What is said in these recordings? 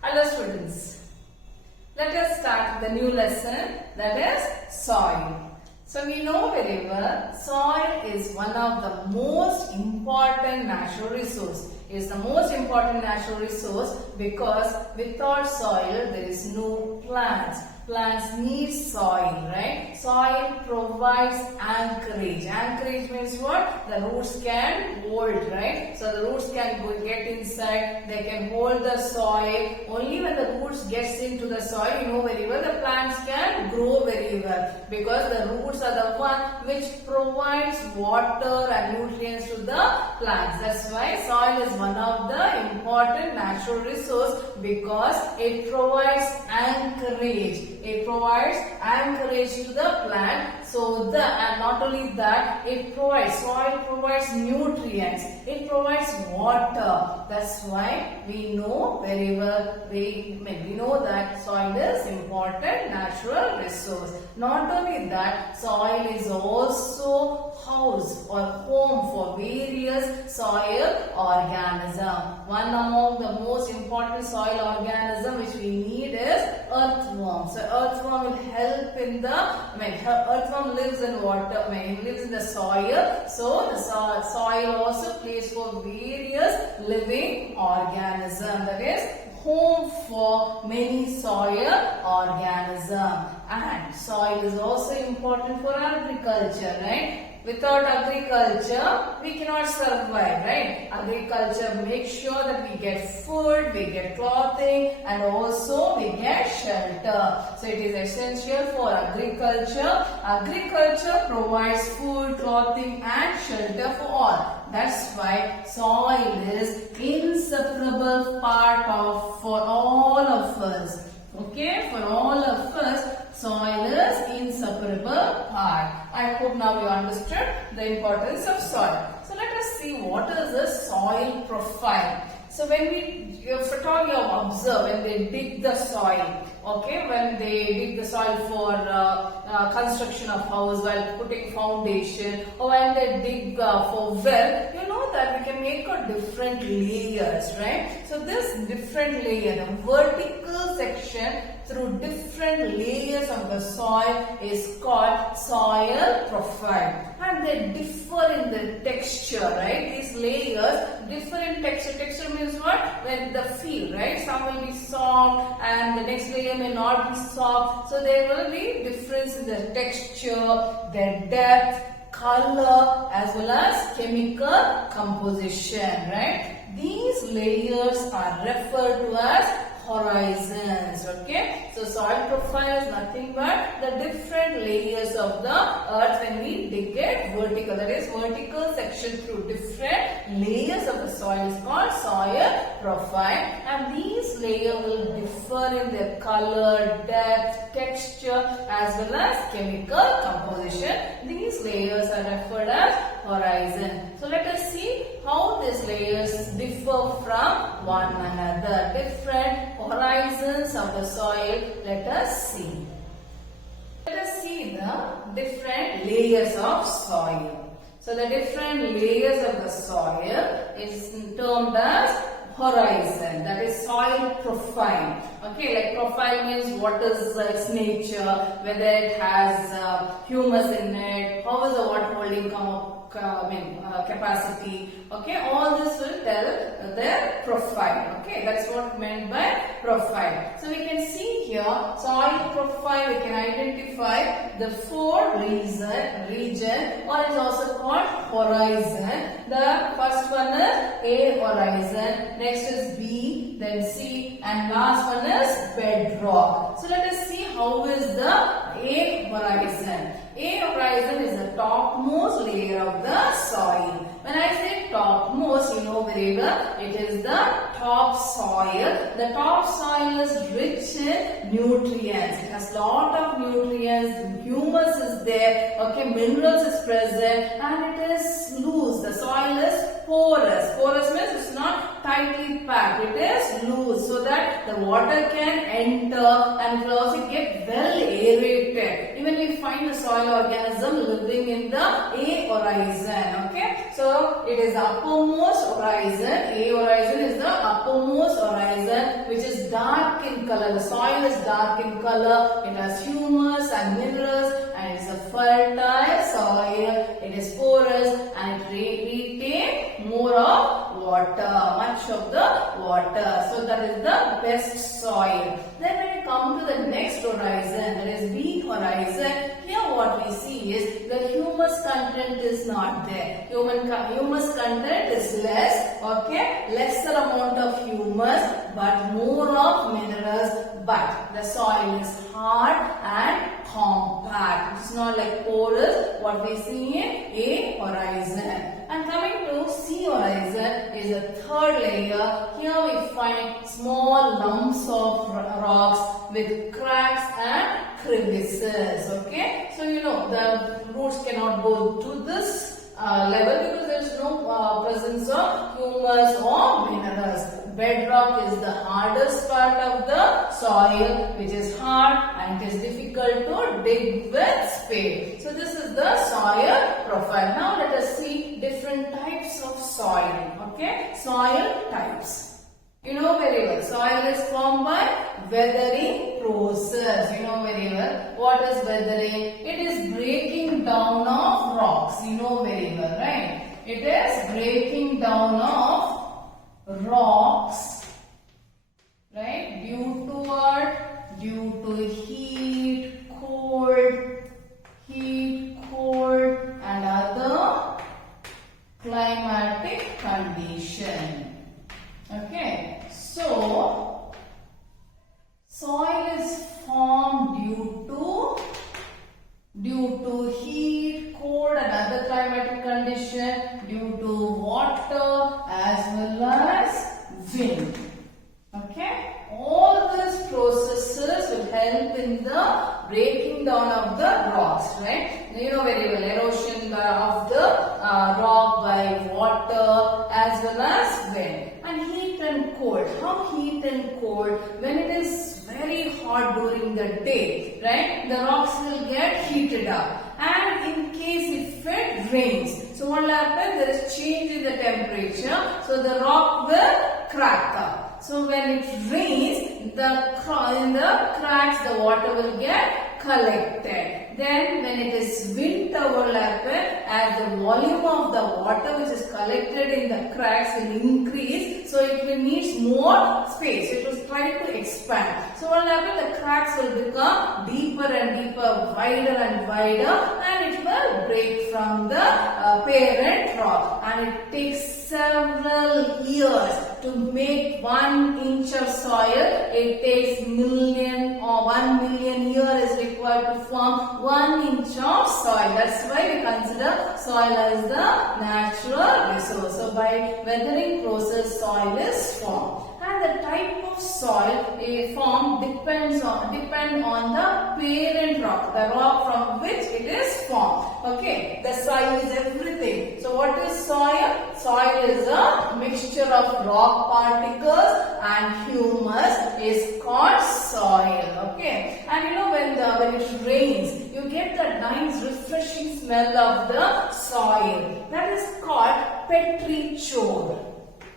Hello students, let us start the new lesson, that is soil. So we know very well soil is one of the most important natural resource. It is the most important natural resource because without soil there is no plants. Plants need soil, right? Soil provides anchorage. Anchorage means what? The roots can hold, right? So the roots can get inside. They can hold the soil. Only when the roots gets into the soil, you know very well, the plants can grow very well because the roots are the one which provides water and nutrients to the plants. That's why soil is one of the important natural resource because it provides anchorage. It provides anchorage to the plant. So and not only that, soil provides nutrients. It provides water. That's why we know very well, we know that soil is important natural resource. Not only that, soil is also house or home for various soil organisms. One among the most important soil organism which we need is earthworm. So earthworm will help in earthworm lives in water, it lives in the soil. So the soil also plays for various living organisms. That is home for many soil organisms. And soil is also important for agriculture, right? Without agriculture, we cannot survive, right? Agriculture makes sure that we get food, we get clothing, and also we get shelter. So it is essential for agriculture. Agriculture provides food, clothing, and shelter for all. That's why soil is inseparable part for all of us. Okay, for all of us, soil is inseparable part. I hope now you understood the importance of soil. So let us see what is the soil profile. So when if at all you observe when they dig the soil, okay, when they dig the soil for construction of house, while putting foundation, or when they dig for well, you know that we can make different layers, right? So this different layer, the vertical section through different layers of the soil is called soil profile. And they differ in the texture, right? These layers differ in texture. Texture means what? When the feel, right? Some will be soft and the next layer may not be soft. So there will be difference in the texture, their depth, color, as well as chemical composition, right? These layers are referred to as horizons. Okay, so soil profile is nothing but the different layers of the earth when we dig it vertical. That is vertical section through different layers of the soil is called soil profile, and these layers will differ in their color, depth, texture, as well as chemical composition. These layers are referred as horizon. So let us see how these layers differ from one another. Different horizons of the soil. Let us see. Let us see the different layers of soil. So the different layers of the soil is termed as horizon, that is soil profile. Okay, like profile means what is its nature, whether it has humus in it, how is the water holding capacity. Okay, all this will tell their profile. Okay, that's what meant by profile. So we can see here soil profile. We can identify the four region, or it's also called horizon. The first one is A horizon, next is B, then C, and last one is bedrock. So let us see how is the A horizon. A horizon is the topmost layer of the soil. When I say topmost, you know very well, it is the top soil. The top soil is rich in nutrients. It has lot of nutrients. Humus is there. Okay, minerals is present, and it is loose. The soil is porous. Porous means it's not tightly packed. It is loose, so that the water can enter and it will also get well aerated. Even we find the soil organism living in the A horizon. Okay, so it is the uppermost horizon. A horizon is the uppermost horizon, which is dark in color. The soil is dark in color. It has humus and minerals, and it is a fertile soil. It is porous and it retains more of water, much of the water. So that is the best soil. Then when we come to the next horizon, that is B horizon, here what we see is the humus content is not there. Humus content is less, okay, lesser amount of humus but more of minerals, but the soil is hard and compact. It's not like porous what we see in A horizon. And coming to C horizon is a third layer. Here we find small lumps of rocks with cracks and crevices. Okay, so you know the roots cannot go to this level because there is no presence of humus or minerals. Bedrock is the hardest part of the soil, which is hard and it is difficult to dig with spade. So this is the soil profile. Now let us see different types of soil. Okay, soil types. You know very well, soil is formed by weathering process. You know very well. What is weathering? It is breaking down of rocks. You know very well, right? It is breaking down of rocks, right? Due to what? Due to heat, cold and other climatic condition. Okay, so soil is formed due to heat, cold and other climatic condition, due to water as well as wind. Okay, all these processes will help in the breaking down of the rocks, right? You know very well, erosion of the rock by water as well as wind. And heat and cold. How heat and cold? When it is very hot during the day, right? The rocks will get heated up. And in case if it rains, so what will happen? There is change in the temperature, so the rock will crack up. So when it rains, in the cracks the water will get collected. Then when it is winter, what will happen? As the volume of the water which is collected in the cracks will increase, so it will need more space. It will try to expand. So what will happen? The cracks will become deeper and deeper, wider and wider, and it will break from the parent rock. And it takes several years to make 1 inch of soil. It takes 1 million years is required to form 1 inch of soil. That's why we consider soil as the natural resource. So by weathering process, soil is formed. And the type of soil formed depend on the parent rock, the rock from which it is formed. Okay, the soil is everything. So what is soil? Soil is a mixture of rock particles and humus is called soil. Okay, and you know when it rains, you get that nice refreshing smell of the soil. That is called petrichor.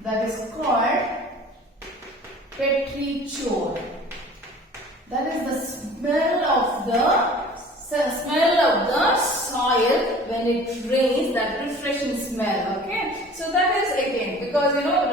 That is called petrichor. That is the smell of the soil when it rains, that refreshing smell. Okay, so that is again because you know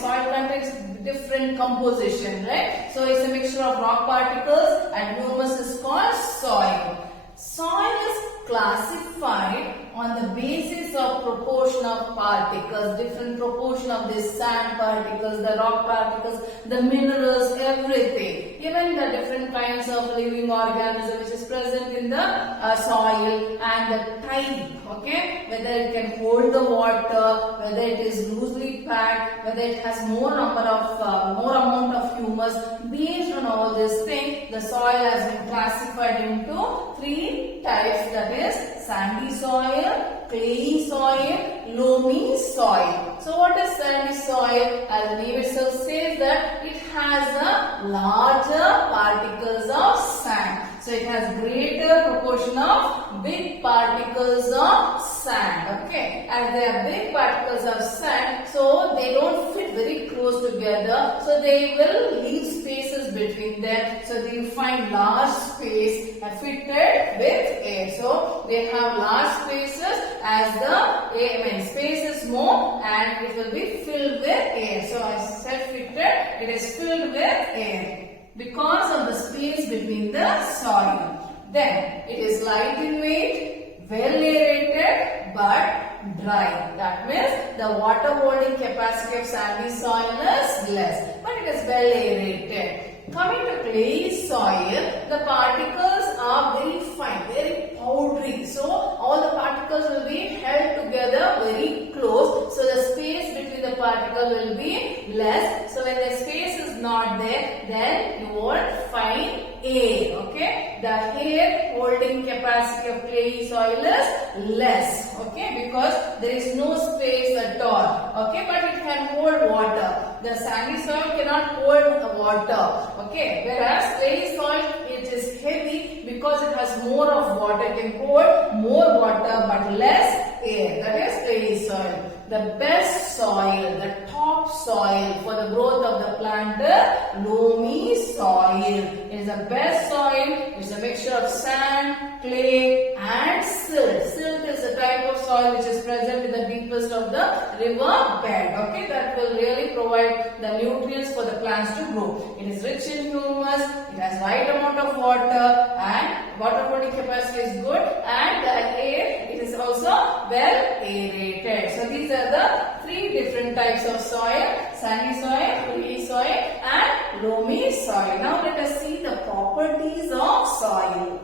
soil contains different composition, right? So it's a mixture of rock particles and humus is called soil. Soil is classified on the basis of proportion of particles, different proportion of the sand particles, the rock particles, the minerals, everything. Even the different kinds of living organism which is present in the soil and the type, okay, whether it can hold the water, whether it is loosely packed, whether it has more amount of humus. Based on all these things, the soil has been classified into 3 types, that is sandy soil, clayey soil, loamy soil. So what is sandy soil? As the name itself says that it has a larger particles of sand. So it has greater proportion of big particles of sand. Okay, as they are big particles of sand, so they don't fit very close together. So they will leave spaces between them. So you find large space fitted with air. So they have large spaces as the space is more and it will be filled with air. So as I said fitted, it is filled with air because of the space between the soil. Then it is light in weight, well aerated but dry. That means the water holding capacity of sandy soil is less, but it is well aerated. Coming to clayey soil, the particles are very fine, very powdery. So all the particles will be held together very close. So the space between the particle will be less. So when the space is not there, then you won't find air. Okay, the air holding capacity of clayey soil is less. Okay, because there is no space at all. Okay, but it can hold water. The sandy soil cannot hold water. Okay, whereas clayey soil, it is heavy because it has more of water. It can hold more water but less air. That is clayey soil. The best soil, the top soil for the growth of the plant is loamy soil. It is the best soil. It is a mixture of sand, clay and silt. Silt is a type of soil which is present in the deepest of the river bed. Okay, that will really provide the nutrients for the plants to grow. It is rich in humus. It has right amount of water and water holding capacity is good, and the air, it is also well aerated. So these are the three different types of soil: sandy soil, clay soil and loamy soil. Now let us see the properties of soil.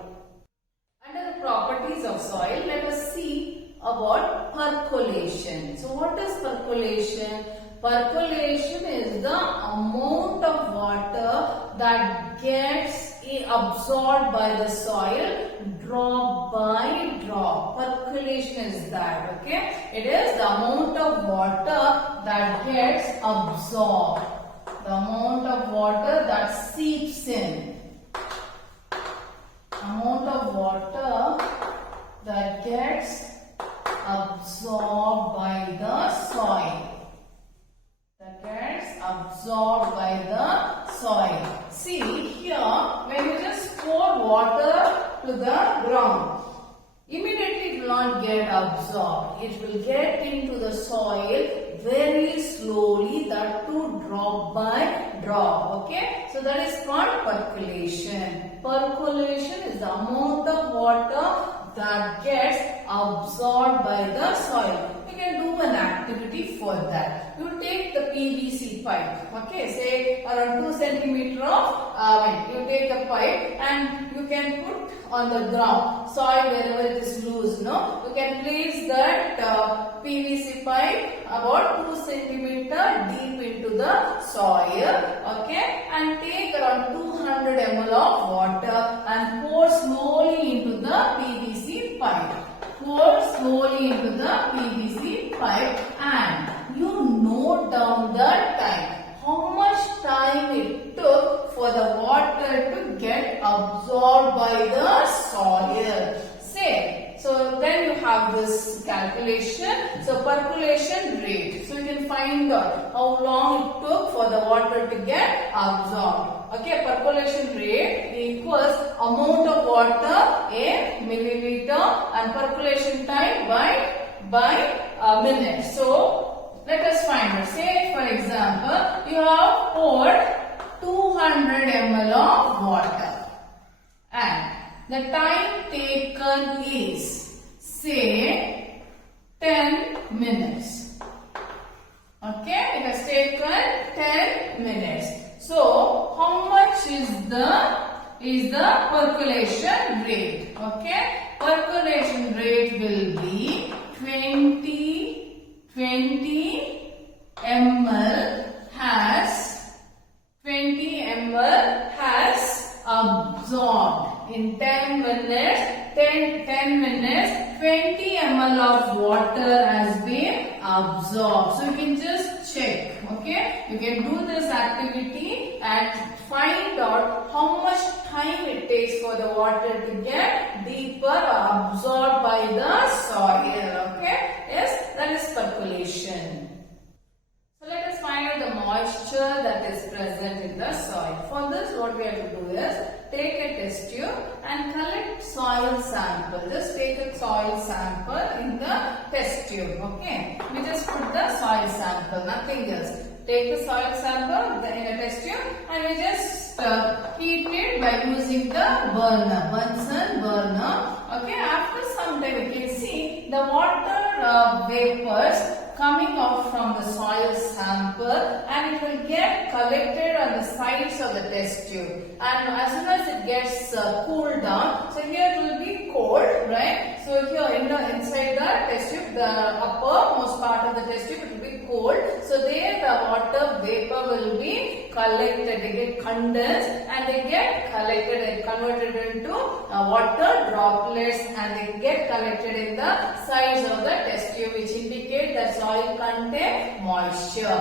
Under the properties of soil, let us see about percolation. So what is percolation? Percolation is the amount of water that gets absorbed by the soil drop by drop. Percolation is that. Okay, it is the amount of water that gets absorbed, the amount of water that seeps in, amount of water that gets absorbed by the soil. Absorbed by the soil. See here, when you just pour water to the ground, immediately it will not get absorbed. It will get into the soil very slowly, that too drop by drop. Okay, so that is called percolation. Percolation is the amount of water that gets absorbed by the soil. You can do an activity for that. You take the PVC pipe, okay, say around 2 centimeter of, you take the pipe and you can put on the ground, soil wherever it is loose, no? You can place that PVC pipe about 2 centimeter deep into the soil, okay, and take around 200 ml of water and pour slowly into the PVC pipe. Pour slowly into the PVC pipe and you note down the time. How much time it took for the water to get absorbed by the soil. Say, so then you have this calculation. So percolation rate. So you can find out how long it took for the water to get absorbed. Okay, percolation rate equals amount of water in milliliter and percolation time by minute. So let us find it. Say for example, you have poured 200 ml of water and the time taken is, say, 10 minutes. Okay, it has taken 10 minutes. So, how much is the percolation rate? Okay, percolation rate will be 20 ml has absorbed in 10 minutes 20 ml of water has been absorbed. So you can just check, okay, you can do this activity and find out how much time it takes for the water to get deeper or absorbed by the soil. Okay? Yes, that is percolation. So let us find out the moisture that is present in the soil. For this, what we have to do is take a test tube and collect soil sample. Just take a soil sample in the test tube. Okay, we just put the soil sample, nothing else. Take the soil sample in a test tube and we just heat it by using the Bunsen burner. Okay, after some time we can see the water vapors coming out from the soil sample and it will get collected on the sides of the test tube, and as soon as it gets cooled down, so here it will be cold, right? So here inside the test tube, the uppermost part of the test tube, it will be cold. So there the water vapor will be collected, they get condensed and they get collected and converted into water droplets, and they get collected in the sides of the test tube, which indicate that soil contain moisture.